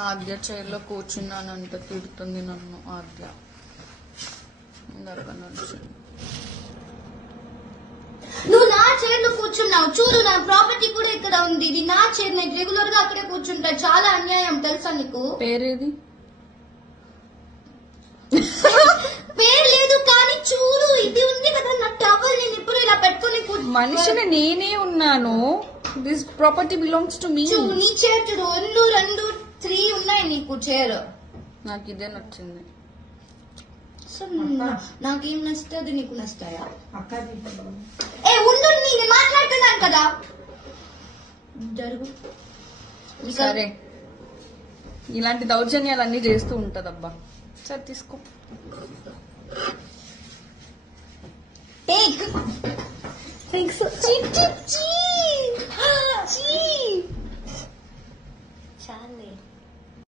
ఆద్య చైర్లో కూర్చున్నానంట తిడుతుంది నన్ను ఆద్య నువ్వు నా చైర్ లో కూర్చున్నావు చూడు నా ప్రాపర్టీ కూడా ఇక్కడ ఉంది ఇది నా చైర్ నేను రెగ్యులర్ గా అక్కడే కూర్చుంటా చాలా అన్యాయం తెలుసా నీకు పేరేది పేరు లేదు కానీ చూడు ఇది ఉంది కదా నా టవల్ నేను ఇప్పుడు ఇలా పెట్టుకుని మనిషిని నేనే ఉన్నాను this property belongs to me నీ చైర్ చూడు 2 3 ఉన్నాయి నీకు చైర్ నాకు ఇదే నచ్చింది నాకేం నచ్చుతుంది నీకు నచ్చుతాయా ఉండు నేను మాట్లాడుతున్నాను కదా జరుగు సరే ఇలాంటి దౌర్జన్యాలు అన్ని చేస్తూ ఉంటదబ్బా సరే తీసుకో టేక్ చాలే